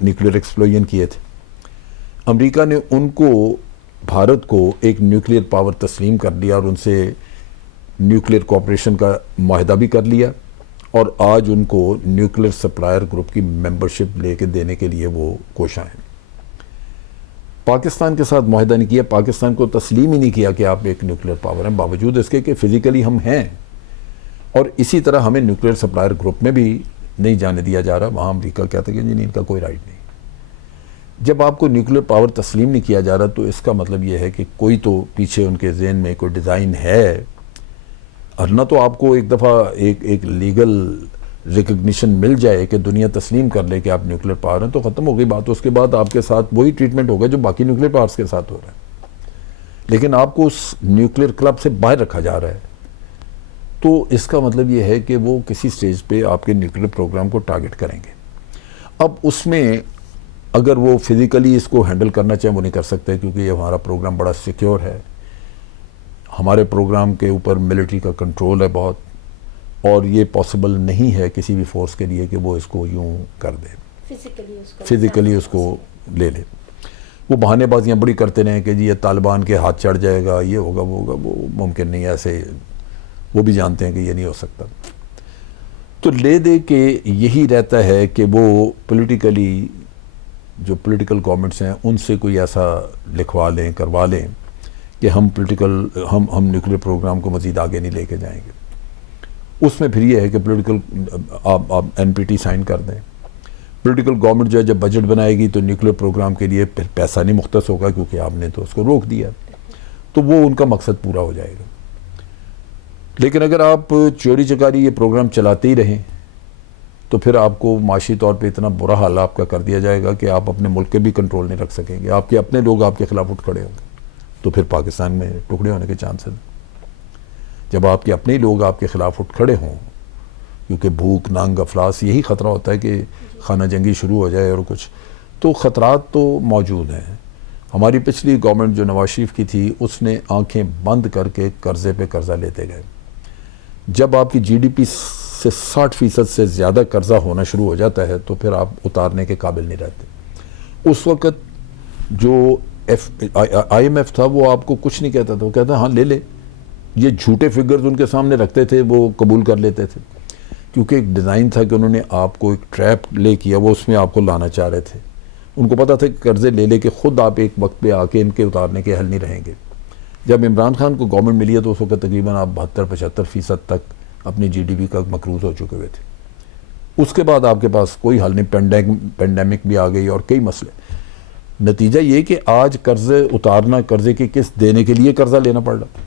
نیوکلیر ایکسپلوژن کیے تھے. امریکہ نے بھارت کو ایک نیوکلیر پاور تسلیم کر دیا اور ان سے نیوکلیر کوآپریشن کا معاہدہ بھی کر لیا, اور آج ان کو نیوکلیر سپلائر گروپ کی ممبرشپ لے کے دینے کے لیے وہ کوشاں ہیں. پاکستان کے ساتھ معاہدہ نہیں کیا, پاکستان کو تسلیم ہی نہیں کیا کہ آپ ایک نیوکلیر پاور ہیں, باوجود اس کے کہ فزیکلی ہم ہیں. اور اسی طرح ہمیں نیوکلیر سپلائر گروپ میں بھی نہیں جانے دیا جا رہا. وہاں امریکہ کہتا ہے کہ ان کا کوئی رائٹ نہیں. جب آپ کو نیوکلیر پاور تسلیم نہیں کیا جا رہا تو اس کا مطلب یہ ہے کہ کوئی تو پیچھے ان کے ذہن میں کوئی ڈیزائن ہے, اور نہ تو آپ کو ایک دفعہ ایک لیگل ریکگنیشن مل جائے کہ دنیا تسلیم کر لے کہ آپ نیوکلیر پاور ہیں تو ختم ہو گئی بات. اس کے بعد آپ کے ساتھ وہی ٹریٹمنٹ ہوگا جو باقی نیوکلیر پاورز کے ساتھ ہو رہا ہے, لیکن آپ کو اس نیوکلیر کلب سے باہر رکھا جا رہا ہے. تو اس کا مطلب یہ ہے کہ وہ کسی سٹیج پہ آپ کے نیوکلیر پروگرام کو ٹارگٹ کریں گے. اب اس میں اگر وہ فزیکلی اس کو ہینڈل کرنا چاہیں وہ نہیں کر سکتے, کیونکہ یہ ہمارا پروگرام بڑا سیکیور ہے. ہمارے پروگرام کے اوپر ملٹری کا کنٹرول ہے بہت, اور یہ پاسبل نہیں ہے کسی بھی فورس کے لیے کہ وہ اس کو یوں کر دے, فزیکلی اس کو لے لے. وہ بہانے بازیاں بڑی کرتے رہیں کہ جی یہ طالبان کے ہاتھ چڑھ جائے گا, یہ ہوگا وہ ہوگا, وہ ممکن نہیں. ایسے وہ بھی جانتے ہیں کہ یہ نہیں ہو سکتا. تو لے دے کہ یہی رہتا ہے کہ وہ پولیٹیکلی جو پولیٹیکل گورنمنٹس ہیں ان سے کوئی ایسا لکھوا لیں, کروا لیں کہ ہم نیوکلیر پروگرام کو مزید آگے نہیں لے کے جائیں گے. اس میں پھر یہ ہے کہ پولیٹیکل آپ NPT سائن کر دیں. پولیٹیکل گورنمنٹ جو ہے جب بجٹ بنائے گی تو نیوکلیر پروگرام کے لیے پھر پیسہ نہیں مختص ہوگا, کیونکہ آپ نے تو اس کو روک دیا, تو وہ ان کا مقصد پورا ہو جائے گا. لیکن اگر آپ چوری چکاری یہ پروگرام چلاتے ہی رہیں تو پھر آپ کو معاشی طور پہ اتنا برا حال آپ کا کر دیا جائے گا کہ آپ اپنے ملک کے بھی کنٹرول نہیں رکھ سکیں گے. آپ کے اپنے لوگ آپ کے خلاف اٹھ کھڑے ہوں گے, تو پھر پاکستان میں ٹکڑے ہونے کے چانسز ہیں. جب آپ کے اپنے ہی لوگ آپ کے خلاف اٹھ کھڑے ہوں, کیونکہ بھوک ننگ افلاس یہی خطرہ ہوتا ہے کہ خانہ جنگی شروع ہو جائے اور کچھ, تو خطرات تو موجود ہیں. ہماری پچھلی گورنمنٹ جو نواز شریف کی تھی اس نے آنکھیں بند کر کے قرضے پہ قرضہ لیتے گئے. جب آپ کی GDP سے 60% سے زیادہ قرضہ ہونا شروع ہو جاتا ہے تو پھر آپ اتارنے کے قابل نہیں رہتے. اس وقت جو IMF تھا وہ آپ کو کچھ نہیں کہتا تھا, وہ کہتا ہاں لے لے. یہ جھوٹے فگرز ان کے سامنے رکھتے تھے, وہ قبول کر لیتے تھے, کیونکہ ایک ڈیزائن تھا کہ انہوں نے آپ کو ایک ٹریپ لے کیا, وہ اس میں آپ کو لانا چاہ رہے تھے. ان کو پتہ تھا کہ قرضے لے لے کے خود آپ ایک وقت پہ آ کے ان کے اتارنے کے حل نہیں رہیں گے. جب عمران خان کو گورنمنٹ ملی ہے تو اس وقت تقریباً آپ 72-75% تک اپنی جی ڈی پی کا مقروض ہو چکے ہوئے تھے. اس کے بعد آپ کے پاس کوئی حل نہیں, پینڈیمک بھی آ گئی اور کئی مسئلے. نتیجہ یہ کہ آج قرضے اتارنا, قرضے کی قسط دینے کے لیے قرضہ لینا پڑ رہا,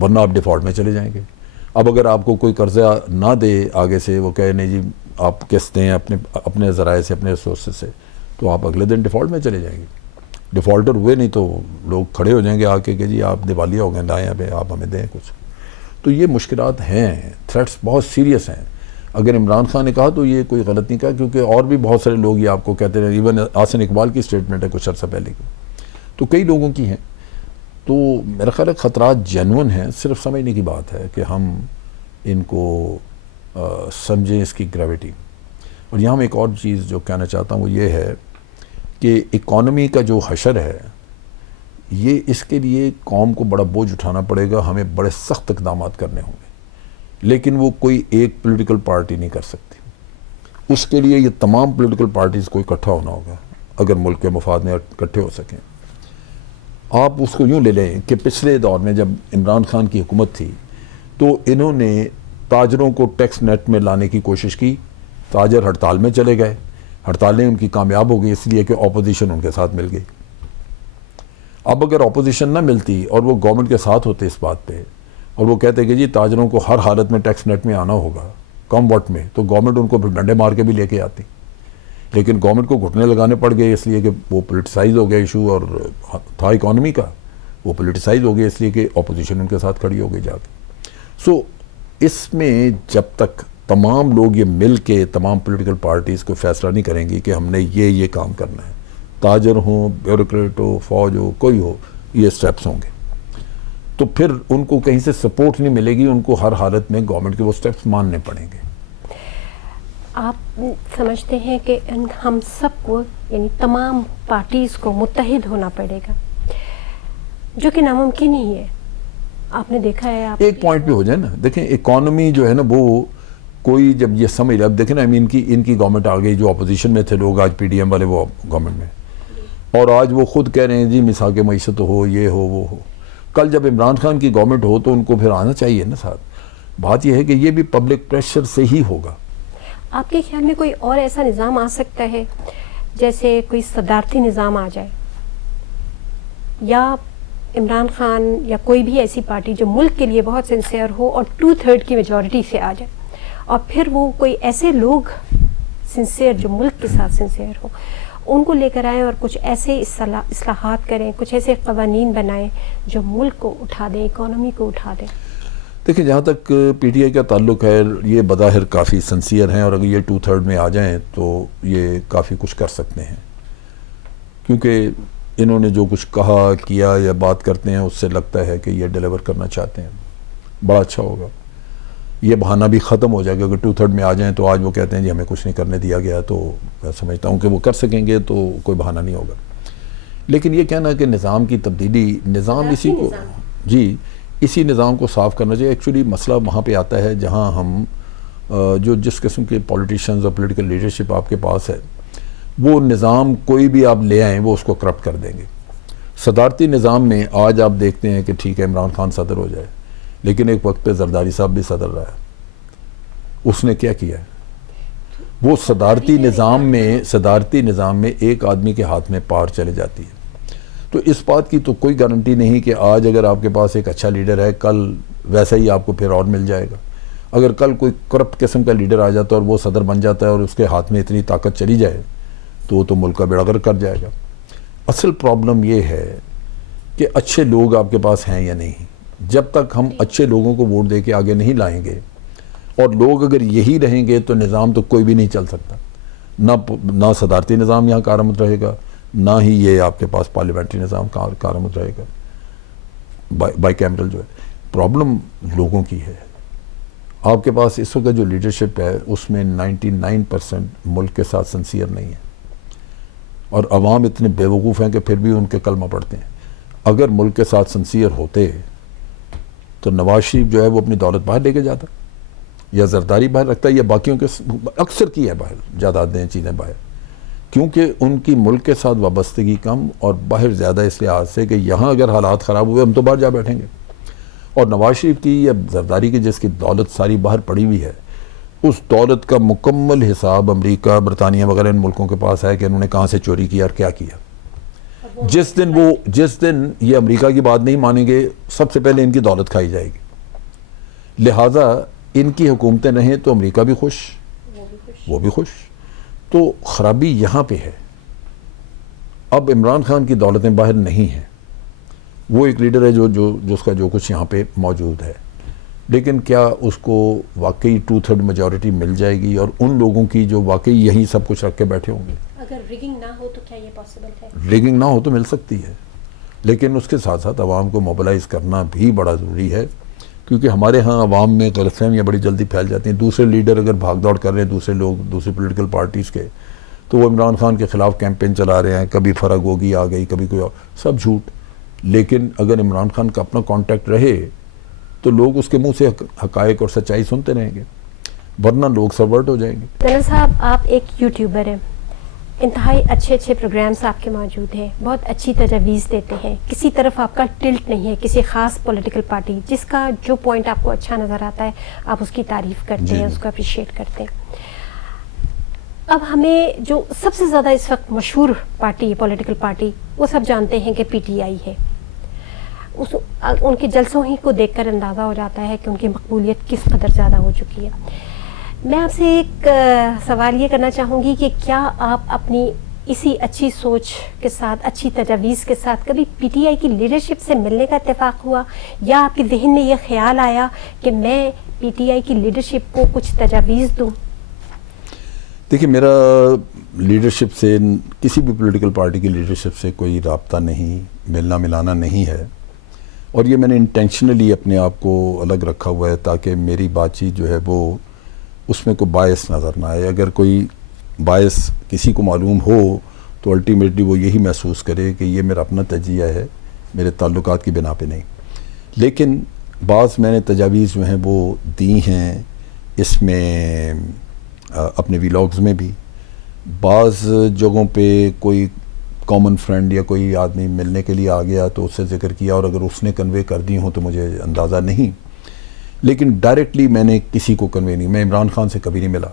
ورنہ آپ ڈیفالٹ میں چلے جائیں گے. اب اگر آپ کو کوئی قرضہ نہ دے آگے سے, وہ کہے نہیں جی آپ قسط دیں اپنے ذرائع سے, اپنے ریسورسز سے, تو آپ اگلے دن ڈیفالٹ میں چلے جائیں گے. ڈیفالٹر ہوئے نہیں تو لوگ کھڑے ہو جائیں گے آ کے کہ جی آپ دیوالیہ ہو گئے, لائیں ابھی آپ ہمیں دیں کچھ. تو یہ مشکلات ہیں, تھریٹس بہت سیریس ہیں. اگر عمران خان نے کہا تو یہ کوئی غلط نہیں کہا, کیونکہ اور بھی بہت سارے لوگ یہ آپ کو کہتے ہیں. ایون آسن اقبال کی اسٹیٹمنٹ ہے کچھ عرصہ پہلے کی, تو کئی لوگوں کی ہیں. تو میرا خیال ہے خطرات جینون ہیں, صرف سمجھنے کی بات ہے کہ ہم ان کو سمجھیں اس کی گریوٹی. اور یہاں میں ایک اور چیز جو کہنا چاہتا ہوں وہ یہ ہے کہ اکانومی کا جو حشر ہے یہ, اس کے لیے قوم کو بڑا بوجھ اٹھانا پڑے گا, ہمیں بڑے سخت اقدامات کرنے ہوں گے, لیکن وہ کوئی ایک پولیٹیکل پارٹی نہیں کر سکتی. اس کے لیے یہ تمام پولیٹیکل پارٹیز کو اکٹھا ہونا ہوگا اگر ملک کے مفاد میں اکٹھے ہو سکیں. آپ اس کو یوں لے لیں کہ پچھلے دور میں جب عمران خان کی حکومت تھی تو انہوں نے تاجروں کو ٹیکس نیٹ میں لانے کی کوشش کی, تاجر ہڑتال میں چلے گئے, ہڑتالیں ان کی کامیاب ہو گئی اس لیے کہ اپوزیشن ان کے ساتھ مل گئی. اب اگر اپوزیشن نہ ملتی اور وہ گورنمنٹ کے ساتھ ہوتے اس بات پہ, اور وہ کہتے کہ جی تاجروں کو ہر حالت میں ٹیکس نیٹ میں آنا ہوگا, کم وقت میں, تو گورنمنٹ ان کو پھر ڈنڈے مار کے بھی لے کے آتی. لیکن گورنمنٹ کو گھٹنے لگانے پڑ گئے اس لیے کہ وہ پولیٹیسائز ہو گیا ایشو, اور تھا اکانومی کا, وہ پولیٹیسائز ہو گیا اس لیے کہ اپوزیشن ان کے ساتھ کھڑی ہو گئی جا کے. سو اس میں جب تک تمام لوگ یہ مل کے, تمام پولیٹیکل پارٹیز کو فیصلہ نہیں کریں گی کہ ہم نے یہ کام کرنا ہے, تاجر ہوں, بیوروکریٹ ہو, فوج ہو, کوئی ہو, یہ سٹیپس ہوں گے, تو پھر ان کو کہیں سے سپورٹ نہیں ملے گی, ان کو ہر حالت میں گورنمنٹ کے وہ سٹیپس ماننے پڑیں گے. آپ سمجھتے ہیں کہ ہم سب کو, یعنی تمام پارٹیز کو متحد ہونا پڑے گا, جو کہ ناممکن ہی ہے؟ آپ نے دیکھا ہے, آپ ایک پوائنٹ پہ ہو جائے نا. دیکھیں اکانومی جو ہے نا, وہ کوئی جب یہ سمجھ لے, اب دیکھیں نا ان کی گورنمنٹ آ گئی, جو اپوزیشن میں تھے لوگ, آج پی ڈی ایم والے وہ گورنمنٹ میں, اور آج وہ خود کہہ رہے ہیں جی مساق معیشت ہو, یہ ہو, وہ ہو. کل جب عمران خان کی گورنمنٹ ہو تو ان کو پھر آنا چاہیے نا ساتھ. بات یہ ہے کہ یہ بھی پبلک پریشر سے ہی ہوگا. آپ کے خیال میں کوئی اور ایسا نظام آ سکتا ہے, جیسے کوئی صدارتی نظام آ جائے, یا عمران خان یا کوئی بھی ایسی پارٹی جو ملک کے لیے بہت سنسیئر ہو اور 2/3 کی میجورٹی سے آ جائے, اور پھر وہ کوئی ایسے لوگ سنسیئر جو ملک کے ساتھ سنسیئر ہو, ان کو لے کر آئیں اور کچھ ایسے اصلاحات کریں, کچھ ایسے قوانین بنائیں جو ملک کو اٹھا دیں, اکانومی کو اٹھا دیں؟ دیکھیں جہاں تک پی ٹی آئی کا تعلق ہے, یہ بظاہر کافی سنسیئر ہیں, اور اگر یہ 2/3 میں آ جائیں تو یہ کافی کچھ کر سکتے ہیں, کیونکہ انہوں نے جو کچھ کہا کیا یا بات کرتے ہیں اس سے لگتا ہے کہ یہ ڈیلیور کرنا چاہتے ہیں. بڑا اچھا ہوگا, یہ بہانہ بھی ختم ہو جائے گا. اگر 2/3 میں آ جائیں تو آج وہ کہتے ہیں جی ہمیں کچھ نہیں کرنے دیا گیا, تو میں سمجھتا ہوں کہ وہ کر سکیں گے تو کوئی بہانہ نہیں ہوگا. لیکن یہ کہنا کہ نظام کی تبدیلی, نظام اسی کو, جی اسی نظام کو صاف کرنا چاہیے. ایکچولی مسئلہ وہاں پہ آتا ہے جہاں ہم جو جس قسم کے پولیٹیشنز اور پولیٹیکل لیڈرشپ آپ کے پاس ہے, وہ نظام کوئی بھی آپ لے آئیں وہ اس کو کرپٹ کر دیں گے. صدارتی نظام میں آج آپ دیکھتے ہیں کہ ٹھیک ہے عمران خان صدر ہو جائے, لیکن ایک وقت پہ زرداری صاحب بھی صدر رہا ہے. اس نے کیا کیا ہے؟ وہ صدارتی نظام میں ایک آدمی کے ہاتھ میں پار چلے جاتی ہے. تو اس بات کی تو کوئی گارنٹی نہیں کہ آج اگر آپ کے پاس ایک اچھا لیڈر ہے, کل ویسا ہی آپ کو پھر اور مل جائے گا. اگر کل کوئی کرپٹ قسم کا لیڈر آ جاتا ہے اور وہ صدر بن جاتا ہے اور اس کے ہاتھ میں اتنی طاقت چلی جائے تو وہ تو ملک کا بیڑا غرق کر جائے گا. اصل پرابلم یہ ہے کہ اچھے لوگ آپ کے پاس ہیں یا نہیں. جب تک ہم اچھے لوگوں کو ووٹ دے کے آگے نہیں لائیں گے, اور لوگ اگر یہی رہیں گے تو نظام تو کوئی بھی نہیں چل سکتا. نہ صدارتی نظام یہاں کارآمد رہے گا, نہ ہی یہ آپ کے پاس پارلیمنٹری نظام کارآمد رہے گا, بائی کیمرل جو ہے. پرابلم لوگوں کی ہے. آپ کے پاس اس وقت جو لیڈرشپ ہے اس میں 99% ملک کے ساتھ سنسیئر نہیں ہے, اور عوام اتنے بے وقوف ہیں کہ پھر بھی ان کے کلمہ پڑھتے ہیں. اگر ملک کے ساتھ سنسیئر ہوتے تو نواز شریف جو ہے وہ اپنی دولت باہر لے کے جاتا, یا زرداری باہر رکھتا, یا باقیوں کے اکثر کی ہے باہر جائیدادیں چیزیں باہر, کیونکہ ان کی ملک کے ساتھ وابستگی کم اور باہر زیادہ اس لحاظ سے کہ یہاں اگر حالات خراب ہوئے ہم تو باہر جا بیٹھیں گے. اور نواز شریف کی یا زرداری کی جس کی دولت ساری باہر پڑی ہوئی ہے، اس دولت کا مکمل حساب امریکہ، برطانیہ وغیرہ ان ملکوں کے پاس ہے کہ انہوں نے کہاں سے چوری کیا اور کیا کیا. جس دن یہ امریکہ کی بات نہیں مانیں گے، سب سے پہلے ان کی دولت کھائی جائے گی. لہٰذا ان کی حکومتیں رہیں تو امریکہ بھی خوش، وہ بھی خوش. تو خرابی یہاں پہ ہے. اب عمران خان کی دولتیں باہر نہیں ہیں، وہ ایک لیڈر ہے جس کا جو کچھ یہاں پہ موجود ہے، لیکن کیا اس کو واقعی 2/3 میجورٹی مل جائے گی اور ان لوگوں کی جو واقعی یہیں سب کچھ رکھ کے بیٹھے ہوں گے؟ اگر ریگنگ نہ ہو تو کیا یہ پاسبل ہے؟ ریگنگ نہ ہو تو مل سکتی ہے، لیکن اس کے ساتھ ساتھ عوام کو موبلائز کرنا بھی بڑا ضروری ہے، کیونکہ ہمارے ہاں عوام میں غلط فہمیاں بڑی جلدی پھیل جاتی ہیں. دوسرے لیڈر اگر بھاگ دوڑ کر رہے ہیں، دوسرے لوگ دوسری پولیٹیکل پارٹیز کے، تو وہ عمران خان کے خلاف کیمپین چلا رہے ہیں، کبھی فرح گوگی آ گئی، کبھی کوئی اور، سب جھوٹ. لیکن اگر عمران خان کا اپنا کانٹیکٹ رہے تو لوگ اس کے منہ سے حقائق اور سچائی سنتے رہیں گے، ورنہ لوگ سرورٹ ہو جائیں گے. جنرل صاحب، آپ ایک یوٹیوبر ہیں، انتہائی اچھے پروگرامز آپ کے موجود ہیں، بہت اچھی تجاویز دیتے ہیں، کسی طرف آپ کا ٹلٹ نہیں ہے، کسی خاص پولیٹیکل پارٹی، جس کا جو پوائنٹ آپ کو اچھا نظر آتا ہے آپ اس کی تعریف کرتے ہیں، اس کو اپریشیٹ کرتے ہیں. اب ہمیں جو سب سے زیادہ اس وقت مشہور پارٹی ہے، پولیٹیکل پارٹی، وہ سب جانتے ہیں کہ PTI ہے. ان کے جلسوں ہی کو دیکھ کر اندازہ ہو جاتا ہے کہ ان کی مقبولیت کس قدر زیادہ ہو چکی ہے. میں آپ سے ایک سوال یہ کرنا چاہوں گی کہ کیا آپ اپنی اسی اچھی سوچ کے ساتھ، اچھی تجاویز کے ساتھ کبھی PTI کی لیڈرشپ سے ملنے کا اتفاق ہوا، یا آپ کے ذہن میں یہ خیال آیا کہ میں PTI کی لیڈرشپ کو کچھ تجاویز دوں؟ دیکھیے، میرا لیڈرشپ سے، کسی بھی پولیٹیکل پارٹی کی لیڈرشپ سے کوئی رابطہ نہیں، ملنا ملانا نہیں ہے، اور یہ میں نے انٹینشنلی اپنے آپ کو الگ رکھا ہوا ہے تاکہ میری بات چیت جو ہے وہ اس میں کوئی باعث نظر نہ آئے. اگر کوئی باعث کسی کو معلوم ہو تو الٹیمیٹلی وہ یہی محسوس کرے کہ یہ میرا اپنا تجزیہ ہے، میرے تعلقات کی بنا پہ نہیں. لیکن بعض میں نے تجاویز جو ہیں وہ دی ہیں، اس میں اپنے ویلاگز میں بھی. بعض جگہوں پہ کوئی کامن فرینڈ یا کوئی آدمی ملنے کے لیے آ گیا تو اس سے ذکر کیا، اور اگر اس نے کنوے کر دی ہوں تو مجھے اندازہ نہیں، لیکن ڈائریکٹلی میں نے کسی کو کنوے نہیں. میں عمران خان سے کبھی نہیں ملا.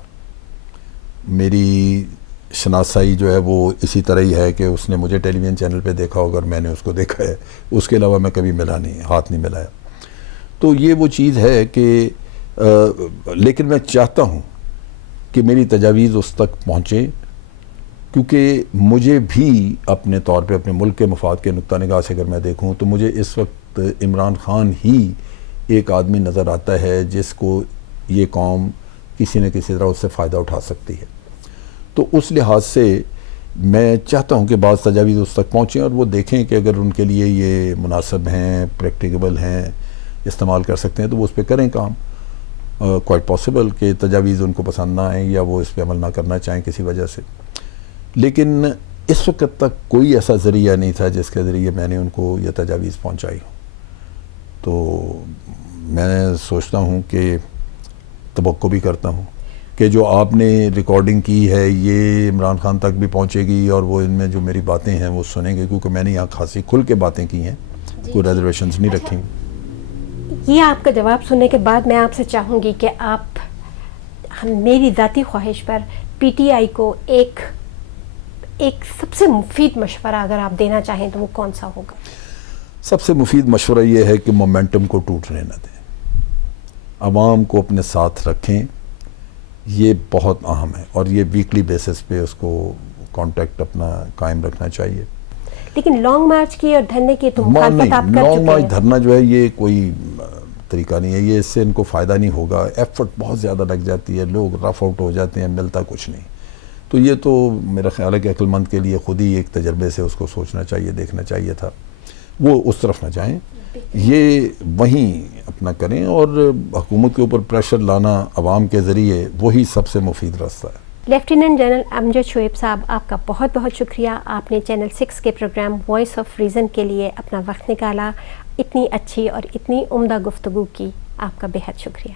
میری شناسائی جو ہے وہ اسی طرح ہی ہے کہ اس نے مجھے ٹیلی ویژن چینل پہ دیکھا ہوگا اور میں نے اس کو دیکھا ہے، اس کے علاوہ میں کبھی ملا نہیں، ہاتھ نہیں ملایا. تو یہ وہ چیز ہے کہ لیکن میں چاہتا ہوں کہ میری تجاویز اس تک پہنچے، کیونکہ مجھے بھی اپنے طور پہ اپنے ملک کے مفاد کے نقطہ نگاہ سے اگر میں دیکھوں تو مجھے اس وقت عمران خان ہی ایک آدمی نظر آتا ہے جس کو یہ قوم کسی نہ کسی طرح اس سے فائدہ اٹھا سکتی ہے. تو اس لحاظ سے میں چاہتا ہوں کہ بعض تجاویز اس تک پہنچیں اور وہ دیکھیں کہ اگر ان کے لیے یہ مناسب ہیں، پریکٹیکیبل ہیں، استعمال کر سکتے ہیں تو وہ اس پہ کریں کام. کوائٹ پاسبل کہ تجاویز ان کو پسند نہ آئیں یا وہ اس پہ عمل نہ کرنا چاہیں کسی وجہ سے. لیکن اس وقت تک کوئی ایسا ذریعہ نہیں تھا جس کے ذریعے میں نے ان کو یہ تجاویز پہنچائی ہوں. تو میں سوچتا ہوں کہ توقع بھی کرتا ہوں کہ جو آپ نے ریکارڈنگ کی ہے یہ عمران خان تک بھی پہنچے گی اور وہ ان میں جو میری باتیں ہیں وہ سنیں گے، کیونکہ میں نے یہاں خاصی کھل کے باتیں کی ہیں، کوئی ریزرویشنز نہیں رکھی. یہ آپ کا جواب سننے کے بعد میں آپ سے چاہوں گی کہ آپ میری ذاتی خواہش پر PTI کو ایک سب سے مفید مشورہ اگر آپ دینا چاہیں تو وہ کون سا ہوگا؟ سب سے مفید مشورہ یہ ہے کہ مومنٹم کو ٹوٹنے نہ دیں، عوام کو اپنے ساتھ رکھیں. یہ بہت اہم ہے اور یہ ویکلی بیسس پہ اس کو کانٹیکٹ اپنا قائم رکھنا چاہیے. لیکن لانگ مارچ کی اور دھرنے کی تو مخالفت آپ کر چکے ہیں. لانگ مارچ دھرنا جو ہے یہ کوئی طریقہ نہیں ہے، یہ اس سے ان کو فائدہ نہیں ہوگا. ایفرٹ بہت زیادہ لگ جاتی ہے، لوگ رف آؤٹ ہو جاتے ہیں، ملتا کچھ نہیں. تو یہ تو میرا خیال ہے کہ عقل مند کے لیے خود ہی ایک تجربے سے اس کو سوچنا چاہیے، دیکھنا چاہیے تھا. وہ اس طرف نہ جائیں، یہ وہیں اپنا کریں، اور حکومت کے اوپر پریشر لانا عوام کے ذریعے وہی سب سے مفید راستہ ہے. لیفٹیننٹ جنرل امجد شعیب صاحب، آپ کا بہت بہت شکریہ. آپ نے چینل 6 کے پروگرام وائس آف ریزن کے لیے اپنا وقت نکالا، اتنی اچھی اور اتنی عمدہ گفتگو کی. آپ کا بے حد شکریہ.